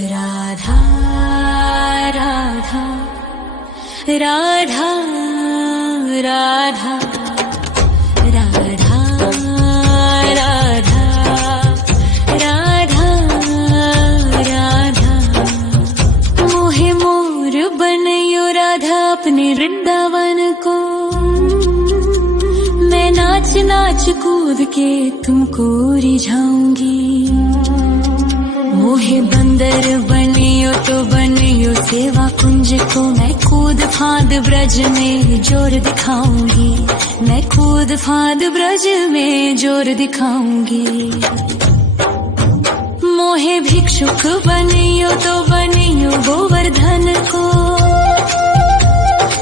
राधा राधा राधा राधा राधा राधा राधा राधा मोहे मोर बनयो राधा अपने वृंदावन को। मैं नाच नाच कूद के तुमको रिझाऊंगी। मोहे बंदर बनियो तो बनियो सेवा कुंज को। मैं कूद फांद ब्रज में जोर दिखाऊंगी। मैं कूद फांद ब्रज में जोर दिखाऊंगी। मोहे भिक्षुक बनियो तो बनियो गोवर्धन को।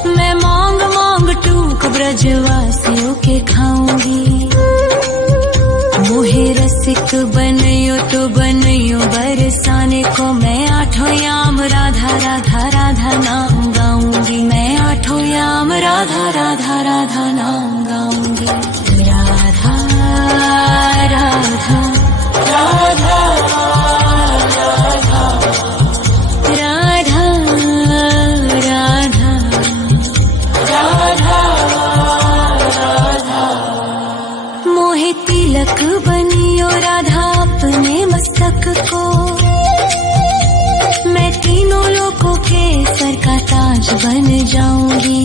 मैं मांग मांग टूक ब्रजवासियों के खाऊंगी। मोहे रसिक बनियो तो बनियो बरसाने को। मैं आठों याम राधा राधा राधा नाम गाऊंगी। मैं आठों याम राधा राधा राधा नाम गाऊंगी। राधा राधा राधा राधा राधा राधा राधा। मोहे तिलक बनियो राधा अपने मस्तक को। मैं तीनों लोगों के सर का ताज बन जाऊंगी।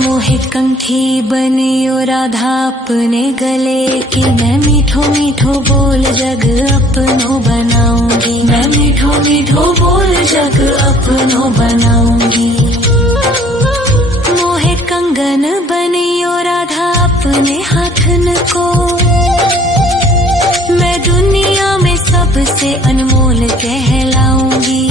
मोहे कंठी बनियो राधा अपने गले की। मैं मीठो मीठो बोल जग अपनो बनाऊंगी। मैं मीठो मीठो बोल जग अपनो बनाऊंगी। मोहे कंगन बनियो राधा अपने हाथन को। मैं दुनिया में सबसे अनमोल कहलाऊंगी।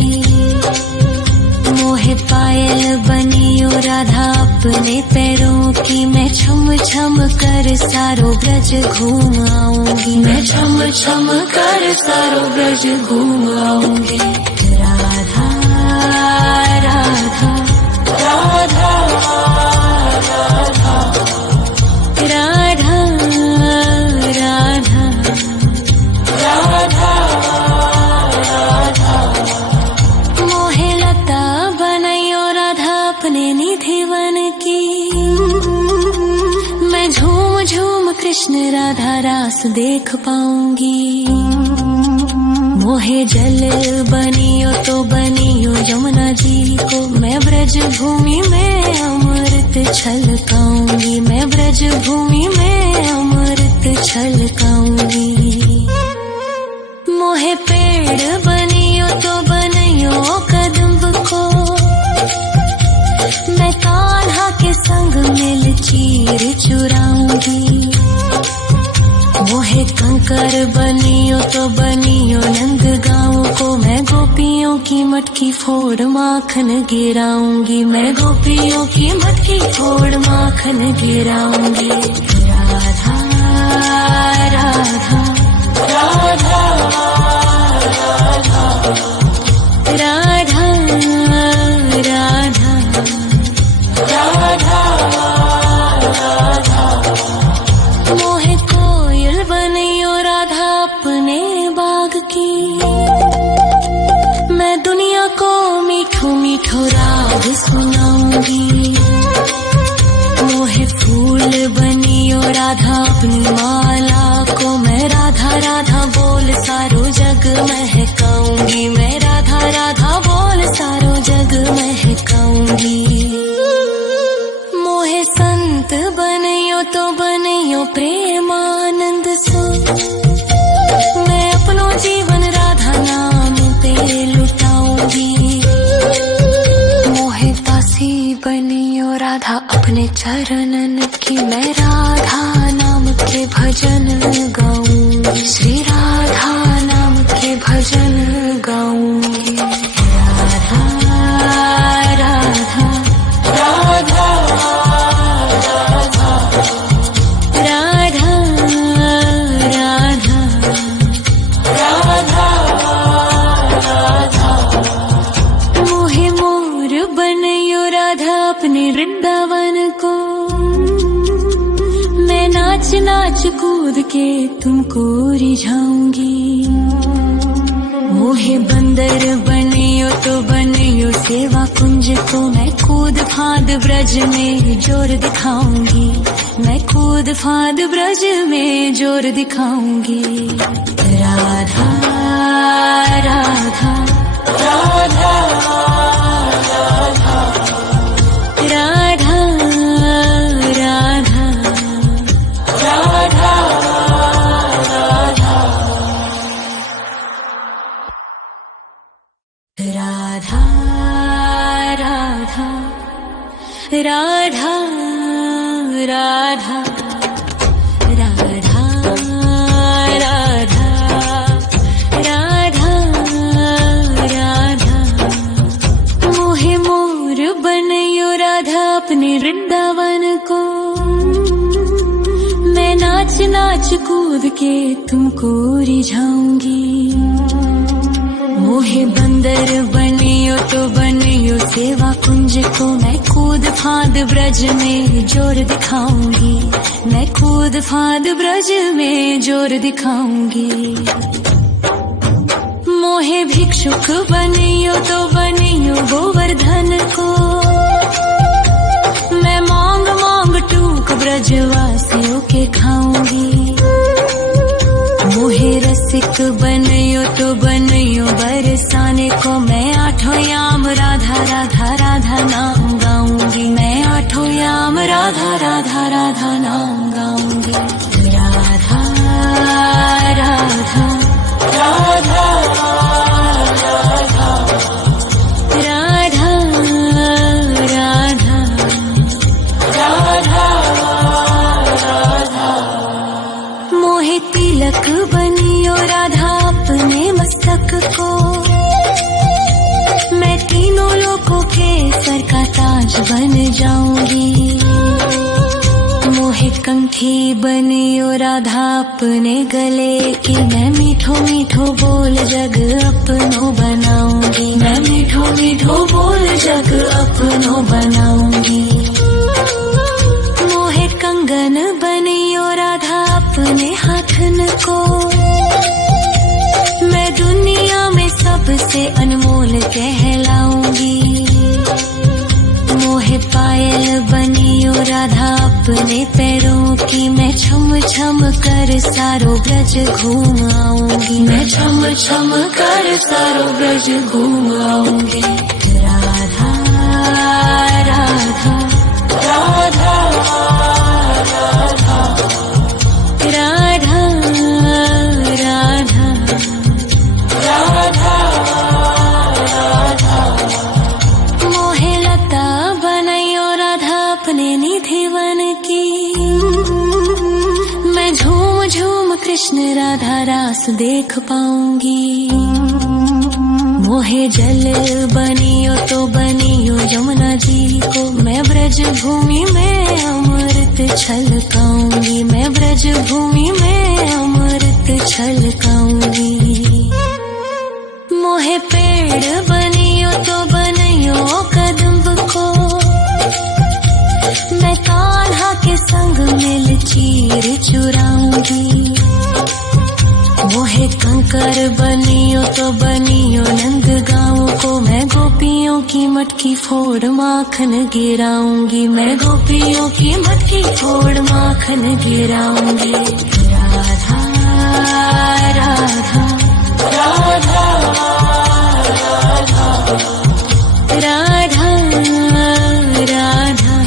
मोहे पायल बनियो राधा अपने पैरों की। मैं छम छम कर सारो ब्रज घूम आऊंगी। मैं छम छम कर सारो ब्रज घूम आऊंगी। राधा राधा राधा राधा राधा राधा राधा। मोहे लता बनयो राधा अपने निधि वन की। मैं झूम झूम कृष्ण राधा रास देख पाऊंगी। मोहे जल बनियो तो बनियो यमुना जी को। मैं ब्रज भूमि में अमृत छलकाऊंगी। मैं ब्रज भूमि में अमृत छलकाऊंगी। मोहे पेड़ बनियो तो बनियो कदम्ब को। मैं कान्हा के संग मिल चीर चुराऊंगी। मोहे कंकर बनियो तो बनियो नंद गाँव को। मैं गोपियों की मटकी फोड़ माखन गिराऊंगी। मैं गोपियों की मटकी फोड़ माखन गिराऊंगी। राधा राधा राधा राधा राधा राधा। मोहे कोयल बनियो राधा अपने बाग की। मैं दुनिया को मीठो मीठो राग सुनाऊंगी। मोहे फूल बनियो राधा अपनी माला को। मैं राधा राधा बोल सारो जग महकाऊंगी। मैं राधा राधा बोल सारो जग महकाऊंगी। मोहे संत बनियो तो बनियो प्रेमानंद सो। मैं अपनो जीवन राधा नाम पे लुटाऊंगी। मोहे दासी बनियो राधा अपने चरणन की। मैं राधा नाम के भजन गाऊंगी। श्री राधा नाम के भजन गाऊंगी। राधा राधा राधा राधा राधा राधा। मोहे मोर बनयो राधा अपने वृंदावन को। मैं नाच नाच कूद के तुमको रिझाऊंगी। मोहे बंदर बनियो तो बनियो सेवा कुंज को मैं कूद फाद ब्रज में जोर दिखाऊंगी, मैं कूद फाद ब्रज में जोर दिखाऊंगी। राधा राधा राधा राधा राधा राधा राधा राधा राधा राधा राधा राधा राधा राधा मोहे मोर बनयो राधा अपने वृंदावन को, मैं नाच नाच कूद के तुमको रिझाऊंगी। मोहे बंदर बनियो तो बनियो सेवा कुंज को मैं कूद फाद ब्रज में जोर दिखाऊंगी, मैं कूद फाद ब्रज में जोर दिखाऊंगी। मोहे भिक्षुक बनियो तो बनियो गोवर्धन को, मैं मांग मांग टूक ब्रजवासियों के खाऊंगी। मोहे रसिक बनियो तो बनियो बरसाने को, मैं आठों याम राधा राधा राधा नाम गाऊंगी, मैं आठों याम राधा राधा राधा नाम गाऊंगी। राधा राधा राधा राधा राधा राधा राधा मोहे तिलक बनियो राधा अपने मस्तक को, मैं तीनों लोगों के सर का ताज बन जाऊंगी। मोहे कंठी बनियो राधा अपने गले की, मैं मीठो मीठो बोल जग अपनो बनाऊंगी, मैं मीठो मीठो बोल जग अपनो बनाऊंगी। मोहे कंगन बनियो राधा अपने हाथन को, मैं दुनिया में सबसे अनमोल कहलाऊंगी। मोहे पायल बनियो राधा अपने पैरों की, मैं छम छम कर सारो ब्रज घूम आऊंगी, मैं छम छम कर सारो ब्रज घूम आऊंगी। राधा राधा राधा राधा राधा राधा राधा राधा मोहे लता बनयो राधा अपने निधि वन की, मैं झूम झूम कृष्ण राधा रास देख पाऊंगी। मोहे जल बनियो तो बनियो यमुना जी को, मैं ब्रज भूमि में अमृत छलकाऊंगी, मैं ब्रज भूमि में अमृत छलकाऊंगी। मोहे पेड़ बनियो तो बनियो कदम्ब को, मैं कान्हा के संग मिल चीर चुराऊंगी। मोहे कंकर बनियो तो बनियो नंद गाँव को, मैं गोपियों की मटकी फोड़ माखन गिराऊंगी, मैं गोपियों की मटकी फोड़ माखन गिराऊंगी। राधा राधा राधा राधा राधा राधा राधा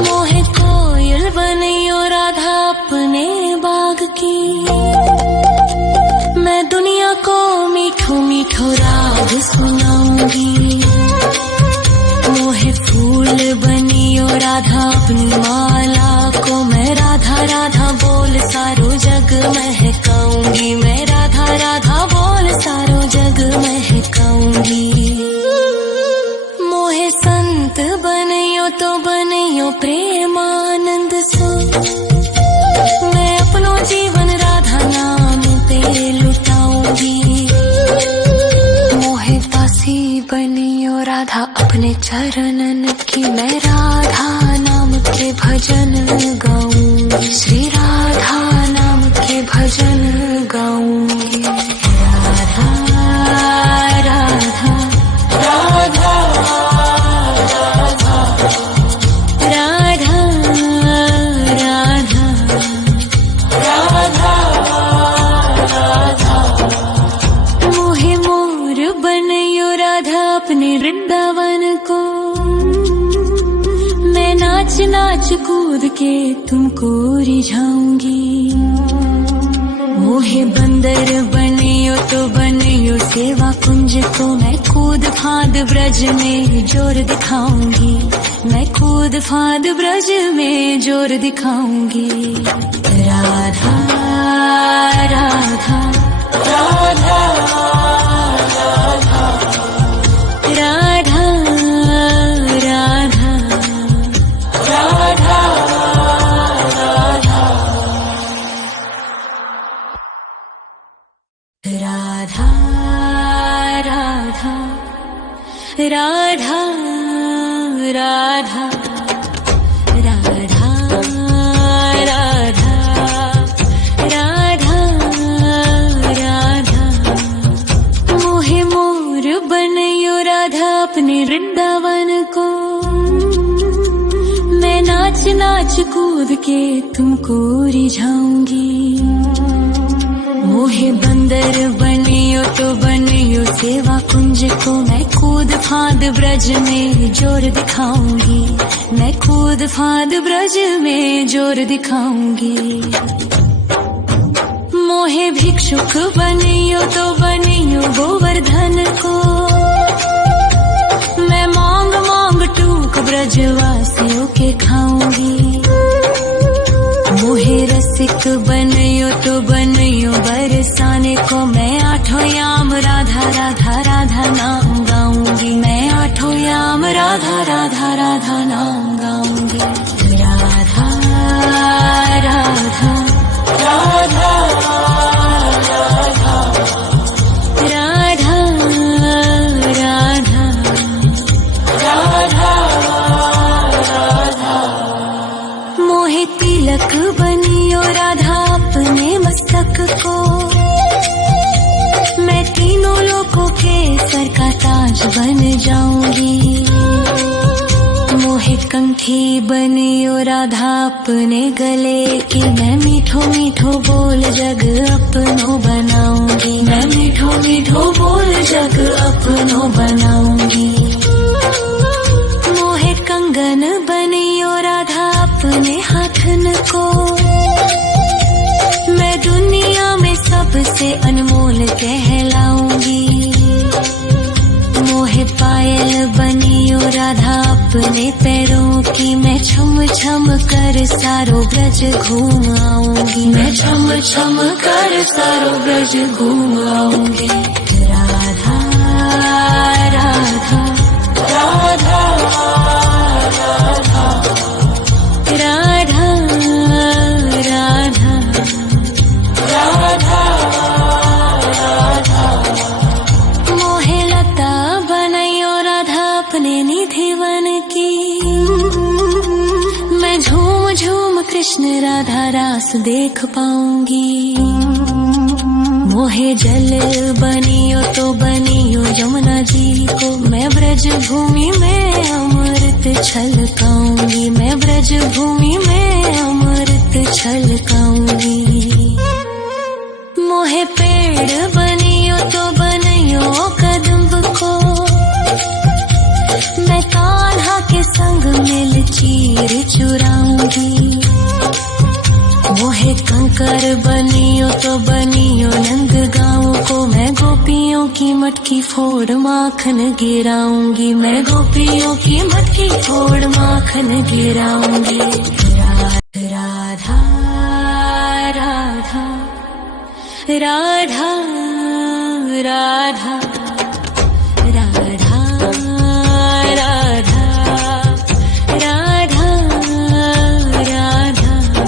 मोहे कोयल बनियो राधा अपने बाग की, मैं दुनिया को मीठो मीठो राग सुनाऊंगी। मोहे फूल बनियो राधा अपनी माला को, मैं राधा राधा बोल सारो जग महकाऊंगी, मैं राधा राधा बोल सारो जग महकाऊंगी। मोहे संत बनियो तो बनियो प्रेमानंद सो, मैं अपनो जीवन राधा नाम पे लुटाऊंगी। मोहे दासी बनियो राधा अपने चरणन की, मैं राधा नाम के भजन गाऊं, श्री राधा नाम कूद के तुमको रिझाऊंगी। मोहे बंदर बनियो तो बनियो सेवा कुंज को, मैं कूद फाद ब्रज में जोर दिखाऊंगी। मैं कूद फाद ब्रज में जोर दिखाऊंगी। राधा राधा राधा राधा राधा राधा राधा राधा राधा राधा राधा राधा राधा राधा। मोहे मोर बनयो राधा अपने वृंदावन को, मैं नाच नाच कूद के तुमको रिझाऊंगी। मोहे बंदर बनियो तो बनियो सेवा कुंज को, मैं कूद फाद ब्रज में जोर दिखाऊंगी। मैं कूद फाद ब्रज में जोर दिखाऊंगी। मोहे भिक्षुक बनियो तो बनियो गोवर्धन को, मैं मांग मांग टूक ब्रजवासियों के खाऊंगी। मोहे रसिक बनियो तो बनियो बरसाने को, मैं आठों याम राधा राधा राधा नाम गाऊंगी। मैं आठों याम राधा राधा राधा नाम गाऊंगी। राधा राधा राधा राधा राधा राधा राधा। मोहे तिलक बनियो राधा अपने मस्तक को, मैं तीनों लोकों के सर का ताज बन जाऊंगी। मोहे कंठी बनियो राधा अपने गले की, मैं मीठो मीठो बोल जग अपनो बनाऊंगी। मैं मीठो मीठो बोल जग अपनो बनाऊंगी। मोहे कंगन बनियो राधा अपने हाथन को, मैं दुनिया में सबसे अनमोल कहलाऊंगी। मोहे पायल बनियो राधा अपने पैरों की, मैं छम छम कर सारो ब्रज घूम आऊंगी। मैं छम छम कर सारो ब्रज घूम आऊंगी। राधा राधा राधा राधा राधा राधा राधा। मोहे लता बनयो राधा अपने निधिवन की, मैं झूम झूम कृष्ण राधा रास देख पाऊंगी। मोहे जल बनियो तो बनियो यमुना जी को, मैं ब्रज भूमि में अमृत छलकाऊंगी। मैं ब्रज भूमि में अमृत छलकाऊंगी। मोहे पेड़ बनियो तो बनियो कदम्ब को, मैं कान्हा के संग मिल चीर चुराऊंगी। मोहे कंकर बनियो तो बनियो नंद गाँव को, मैं गोपियों की मटकी फोड़ माखन गिराऊंगी। मैं गोपियों की मटकी फोड़ माखन गिराऊंगी। राधा राधा राधा राधा राधा राधा राधा राधा।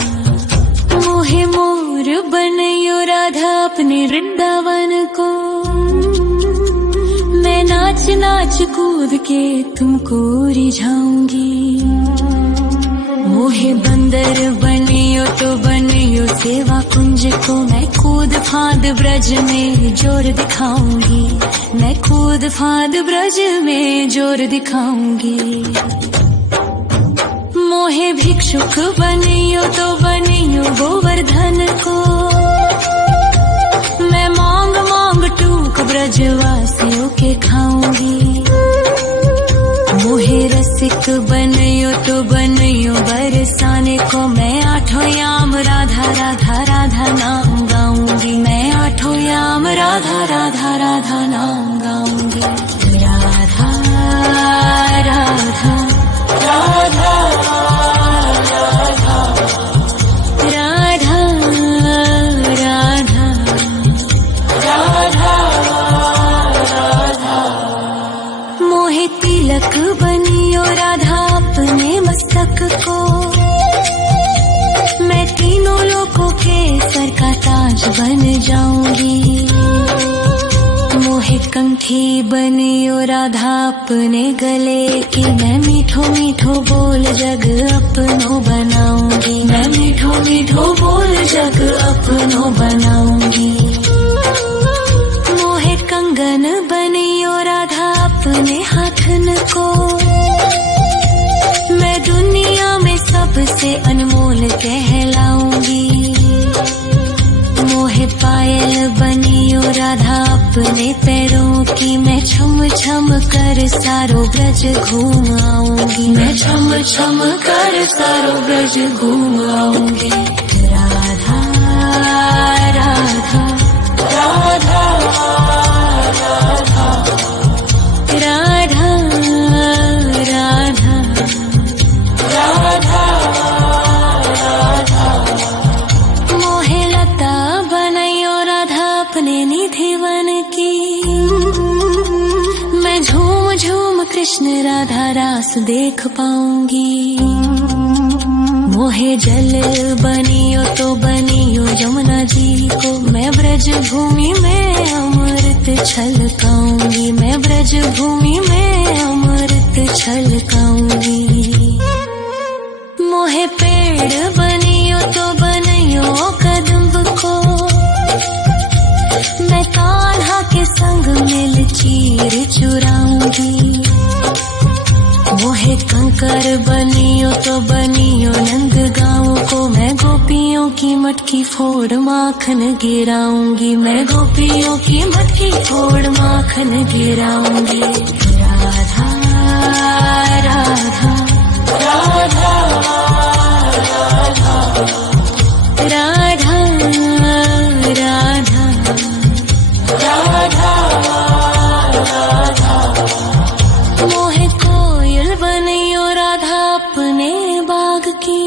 मोहे मोर बनयो राधा अपने वृंदावन को, मैं नाच नाच कूद के तुमको रिझाऊंगी। मोहे बंदर बनियो तो बनियो सेवा कुंज को, मैं कूद फाद ब्रज में जोर दिखाऊंगी। मैं कूद फाद ब्रज में जोर दिखाऊंगी। मोहे भिक्षुक बनियो तो बनियो गोवर्धन को, मैं मांग मांग टूक ब्रजवासियों के खाऊंगी। मोहे रसिक बनियो तो बनियो बरसा राधा नाम गाऊंगी, मैं आठों याम राधा राधा राधा नाम गाऊंगी। राधा राधा राधा राधा राधा राधा राधा। मोहे तिलक बनियो राधा अपने मस्तक को, मैं तीनों लोगों के सर का ताज बन जाऊंगी। मोहे कंठी बनियो राधा अपने गले की, मैं मीठो मीठो बोल जग अपनो बनाऊंगी, मैं मीठो मीठो बोल जग अपनो बनाऊंगी। मोहे कंगन बनियो राधा अपने हाथन को, मैं दुनिया में सबसे अनमोल कहलाऊंगी। मोहे पायल बनियो राधा अपने पैरों की, मैं छम छम कर सारो ब्रज घूम आऊंगी, मैं छम छम कर सारो ब्रज घूम आऊंगी। राधा राधा राधा राधा राधा राधा राधा। मोहे लता बनैयो राधा अपने निधिवन की, मैं झूम झूम कृष्ण राधा रास देख पाऊंगी। मोहे जल बनियो तो बनियो यमुना जी को, मैं ब्रज भूमि में अमृत छलकाऊंगी, मैं ब्रज भूमि में अमृत छलकाऊंगी। मोहे पेड़ बनियो तो बनियो कदम्ब को, मैं कान्हा के संग मिल चीर चुराऊंगी। मोहे कंकर बनियो तो बनियो नंद गाँव को, मैं गोपियों की मटकी फोड़ माखन गिराऊंगी, मैं गोपियों की मटकी फोड़ माखन गिराऊंगी। राधा राधा राधा राधा राधा राधा राधा। मोहे कोयल बनियो राधा अपने बाग की,